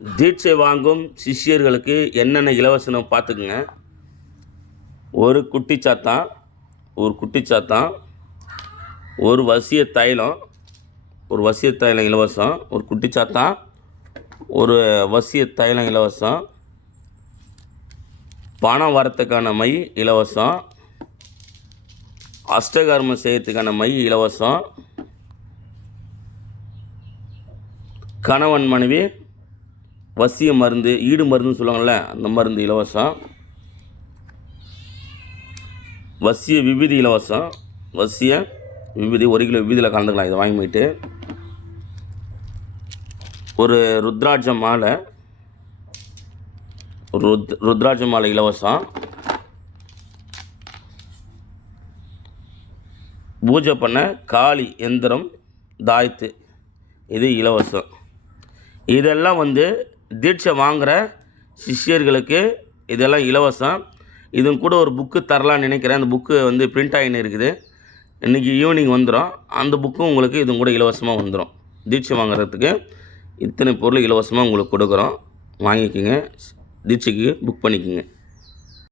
தீட்சை வாங்கும் சிஷ்யர்களுக்கு என்னென்ன இலவசம் பார்த்துக்குங்க. ஒரு குட்டி சாத்தான், ஒரு வசிய தைலம் இலவசம். ஒரு குட்டி சாத்தான், ஒரு வசிய தைலம் இலவசம். பணம் வரத்துக்கான மை இலவசம். அஷ்டகர்மம் செய்யறதுக்கான மை இலவசம். கணவன் மனைவி வசிய மருந்து, ஈடு மருந்துன்னு சொல்லுவாங்கள்ல, அந்த மருந்து இலவசம். வசிய விபூதி இலவசம். வசிய விபூதி 1 கிலோ விபூதியில் கலந்துக்கலாம். இதை வாங்கி போயிட்டு ஒரு ருத்ராட்ச மாலை, ருத்ராட்ச மாலை இலவசம். பூஜை பண்ண காளி எந்திரம், தாயத்து, இது இலவசம். இதெல்லாம் தீட்சை வாங்குகிற சிஷ்யர்களுக்கு இதெல்லாம் இலவசம். இதுவும் கூட ஒரு புக்கு தரலான்னு நினைக்கிறேன். அந்த புக்கு பிரிண்ட் ஆகின்னு இருக்குது. இன்றைக்கி ஈவினிங் வந்துடும். அந்த புக்கும் உங்களுக்கு இதுவும் கூட இலவசமாக வந்துடும். தீட்சை வாங்குறதுக்கு இத்தனை பொருள் இலவசமாக உங்களுக்கு கொடுக்குறோம். வாங்கிக்கோங்க, தீட்சைக்கு புக் பண்ணிக்கோங்க.